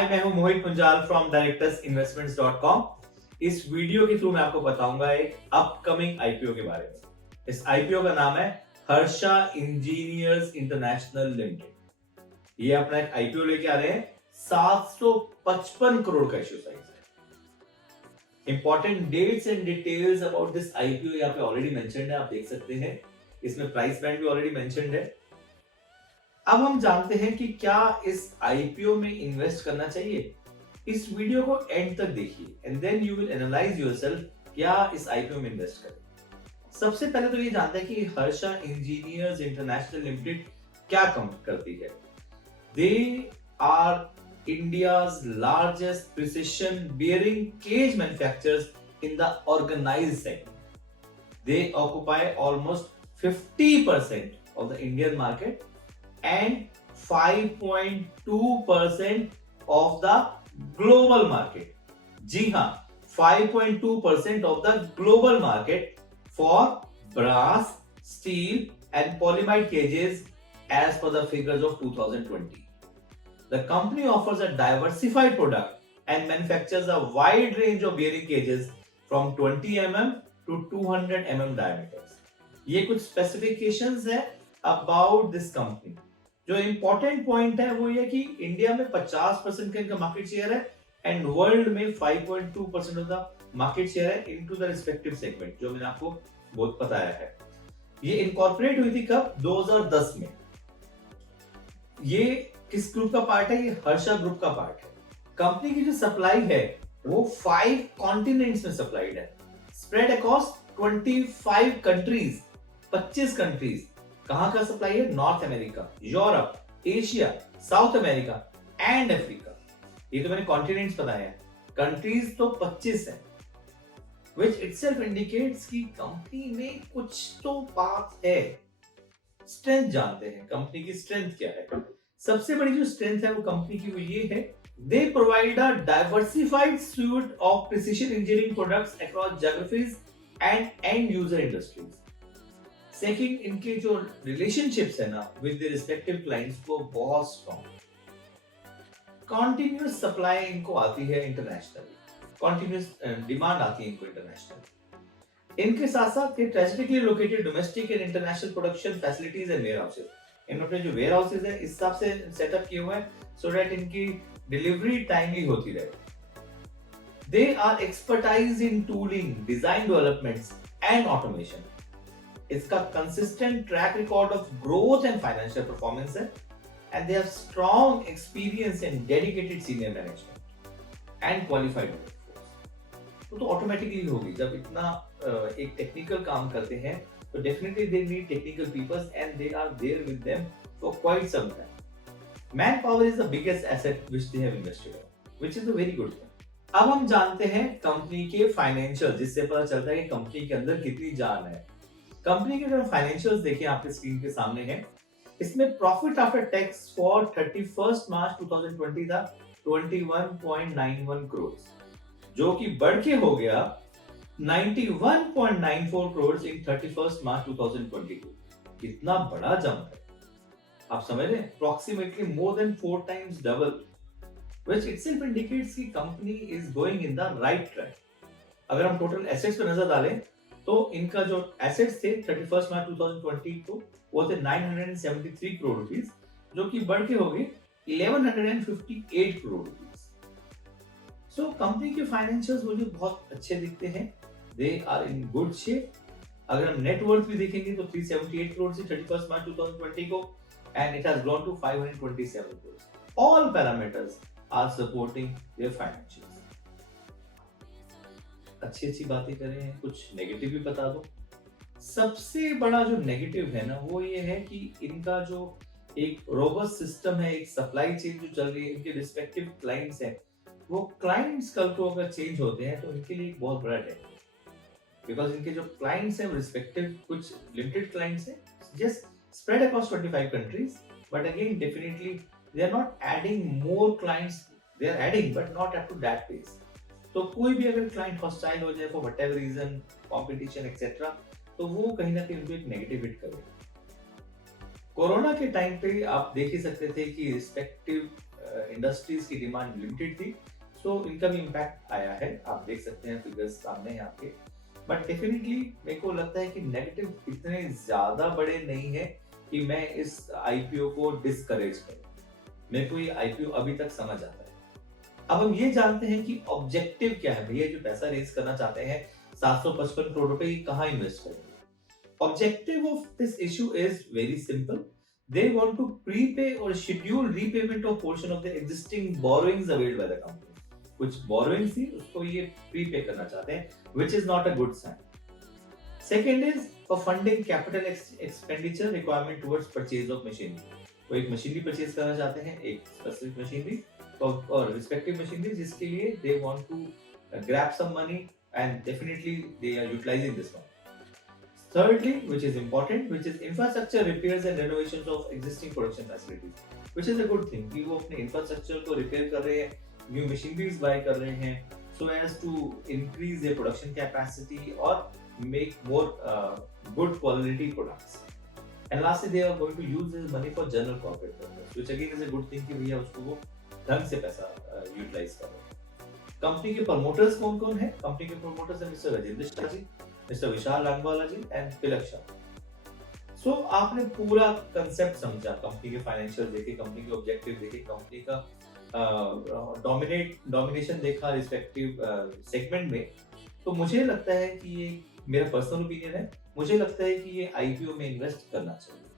हाय, मैं हूं मोहित Punjal from directorsinvestments.com। इस वीडियो के थ्रू मैं आपको बताऊंगा एक अपकमिंग आईपीओ के बारे में। इस आईपीओ का नाम है हर्षा इंजीनियर्स इंटरनेशनल लिमिटेड। ये अपना एक आईपीओ लेके आ रहे हैं। 755 करोड़ का इश्यू साइज है। Important dates and details about this IPO यहाँ पे ऑलरेडी मेंशन्ड है, आप देख सकते हैं। इसमें प्राइस बैंड भी ऑलरेडी मेंशन्ड है। अब हम जानते हैं कि क्या इस आईपीओ में इन्वेस्ट करना चाहिए। इस वीडियो को एंड तक देखिए and then you will analyse yourself क्या इस आईपीओ में इन्वेस्ट करें। सबसे पहले तो ये जानते हैं कि हर्षा इंजीनियर्स इंटरनेशनल लिमिटेड क्या काम करती है। They are India's largest precision bearing cage manufacturers in the organised segment. They occupy almost 50% of the Indian market and 5.2% of the global market. जी हाँ, 5.2% of the global market for brass, steel and polyimide cages as per the figures of 2020. The company offers a diversified product and manufactures a wide range of bearing cages from 20 mm to 200 mm diameters. ये कुछ specifications है about this company. जो important point है वो ये कि India में 50% का इनका मार्केट शेयर है एंड वर्ल्ड में 5.2% ऑफ द मार्केट शेयर है इनटू द रिस्पेक्टिव सेगमेंट, जो मैंने आपको बहुत बताया है। ये इनकॉर्पोरेट हुई थी कब? 2010 में। ये किस ग्रुप का पार्ट है? ये हर्षा ग्रुप का पार्ट है। कंपनी की जो सप्लाई है वो 5 कॉन्टिनेंट्स में सप्लाइड है, स्प्रेड अक्रॉस 25 कंट्रीज। 25 कंट्रीज। कहां का सप्लाई है? North America, Europe, Asia, south America and Africa. ये तो मैंने कॉन्टिनेंट्स बताए हैं, कंट्रीज तो 25 है, which itself indicates कि कंपनी में कुछ तो बात है। स्ट्रेंथ जानते हैं, कंपनी की स्ट्रेंथ क्या है। सबसे बड़ी जो स्ट्रेंथ है वो कंपनी की वो ये है, they provide a diversified suite of precision engineering products across geographies and end user industries. Second, इनके जो रिलेशनशिप्स है ना विद द रिस्पेक्टिव क्लाइंट्स वो बहुत स्ट्रॉन्ग। कॉन्टिन्यूअस सप्लाई इनको आती है इंटरनेशनली, कॉन्टिन्यूअस डिमांड आती है इनको इंटरनेशनल। इनके साथ साथ ये strategically located domestic and international production facilities and warehouses. इन्होंने जो वेयरहाउसेस है इस हिसाब से सेटअप किए हुए हैं सो दैट इनकी डिलीवरी टाइमली होती रहे। They are expertise in tooling, design developments and automation. इसका consistent track record of growth and financial performance है and they have strong experience and dedicated senior management and qualified workforce. तो automatically होगी जब इतना एक technical काम करते हैं तो definitely they need technical peoples and they are there with them for quite some time. Man power is the biggest asset which they have invested on, which is a very good thing. अब हम जानते हैं company के financial, जिससे पता चलता है कि कंपनी के अंदर कितनी जान है। कंपनी के अगर फाइनेंशियल्स देखें आपके स्क्रीन के सामने है, इसमें profit after tax for 31 March 2020 था 21.91 करोड़, जो कि बढ़ के हो गया 91.94 करोड़ इन 31 मार्च 2022। कितना बड़ा जंप है, आप समझ रहे हैं? Approximately more than 4 times double, which itself indicates कि company is going in the right track। अगर हम टोटल एसेट्स पे नजर डालें तो इनका जो एसेट्स थे 31 मार्च 2020 को वो थे 973 करोड़ रुपीस, जो कि बढ़ के हो गए 1158 करोड़ रुपीस। सो कंपनी के फाइनेंशियल्स मुझे बहुत अच्छे दिखते हैं, they are in good shape. अगर हम नेट वर्थ भी देखेंगे तो 378 करोड़ से 31 मार्च 2020 को and it has grown to 527 crore. All parameters are supporting their financials. अच्छी बातें करें, कुछ नेगेटिव भी बता दो। सबसे बड़ा जो नेगेटिव है ना वो ये है कि इनका जो एक रोबस्ट सिस्टम है, एक सप्लाई चेन जो चल रही है, इनके रिस्पेक्टिव क्लाइंट्स हैं, वो क्लाइंट्स कल को अगर चेंज होते हैं तो इनके लिए एक बहुत बड़ा डेट है, बिकॉज इनके जो क्लाइंट्स हैं रिस्पेक्टिव कुछ लिमिटेड क्लाइंट्स हैं, just spread across 25 countries, but again definitely they are not adding more clients, they are adding but not up to that pace. तो कोई भी अगर क्लाइंट हॉस्टाइल हो जाए for whatever reason, competition etcetera, तो वो कहीं ना कहीं उनको एक नेगेटिव हिट करेगा। कोरोना के टाइम पे आप देख ही सकते थे कि रिस्पेक्टिव इंडस्ट्रीज की डिमांड लिमिटेड थी, सो इनका भी इम्पैक्ट आया है। आप देख सकते हैं फिगर्स सामने हैं आपके। बट डेफिनेटली मेरे को लगता है कि नेगेटिव इतने ज्यादा बड़े नहीं है कि मैं इस आईपीओ को डिस्करेज करूं। मेरे को ये आईपीओ अभी तक समझ आता है। अब हम ये जानते हैं कि ऑब्जेक्टिव क्या है। भैया जो पैसा रेज करना चाहते हैं 755 करोड़ रुपए, कहाँ इन्वेस्ट करेंगे? Objective of this issue is very simple. They want to prepay or schedule repayment of portion of the existing borrowings availed by the company. कुछ borrowings थी उसको ये prepay करना चाहते हैं, which is not a good sign. Second is for funding capital expenditure requirement towards purchase of machinery. वो एक machinery purchase करना चाहते हैं, एक स्पेसिफिक मशीनरी और रिस्पेक्टिव मशीनरी, जिसके लिए they want to grab some money and definitely they are utilizing this one. Thirdly, which is important, which is infrastructure repairs and renovations of existing production facilities, which is a good thing कि वो अपने infrastructure को repair कर रहे हैं, new machineries buy कर रहे हैं, so as to increase their production capacity or make more good quality products. And lastly, they are going to use this money for general corporate purpose, which again is a good thing कि भैया उसको वो ढंग से पैसा utilize कर रहे हैं। कंपनी के प्रमोटर्स कौन कौन है? कंपनी के प्रमोटर्स हैं mister Rajendra Shah ji, mister Vishal Rangwala ji and Tilak Shah. So आपने पूरा कंसेप्ट समझा, कंपनी के फाइनेंशियल देखे, कंपनी के ऑब्जेक्टिव देखे, कंपनी का डोमिनेशन देखा रिस्पेक्टिव सेगमेंट में। तो मुझे लगता है कि ये मेरा पर्सनल ओपिनियन है, मुझे लगता है कि ये आईपीओ में इन्वेस्ट करना चाहिए।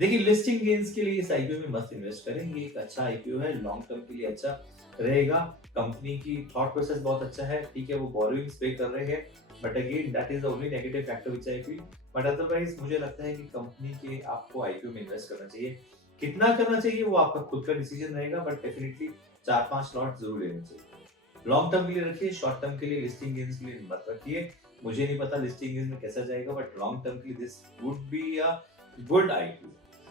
देखिए लिस्टिंग गेन्स के लिए इस आईपीओ में मस्त इन्वेस्ट करें, ये एक अच्छा आईपीओ है, लॉन्ग टर्म के लिए अच्छा रहेगा। कंपनी की थॉट प्रोसेस बहुत अच्छा है, ठीक है वो बोरोइंग्स पे कर रहे हैं, but again that is the only negative factor which I feel. But otherwise मुझे लगता है कि कंपनी के आपको आईपीओ में इन्वेस्ट करना चाहिए। कितना करना चाहिए वो आपका खुद का डिसीजन रहेगा, बट डेफिनेटली 4-5 लॉट जरूर लेने चाहिए। लॉन्ग टर्म के लिए रखिए, शॉर्ट टर्म के लिए लिस्टिंग गेन्स के लिए मत रखिए। मुझे नहीं पता लिस्टिंग गेन्स में कैसा जाएगा, बट लॉन्ग टर्म के लिए this would be a good IPO.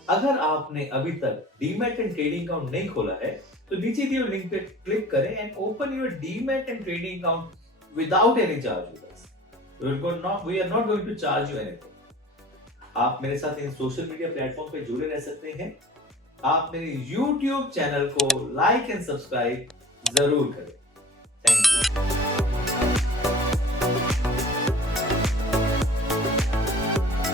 अगर आपने अभी तक डीमैट एंड ट्रेडिंग अकाउंट नहीं खोला है तो नीचे दिए हुए लिंक पे क्लिक करें and open your demat and trading account without any charge. We are not going to charge you anything. आप मेरे साथ इन सोशल मीडिया प्लेटफॉर्म पे जुड़े रह सकते हैं। आप मेरे YouTube चैनल को लाइक एंड सब्सक्राइब जरूर करें।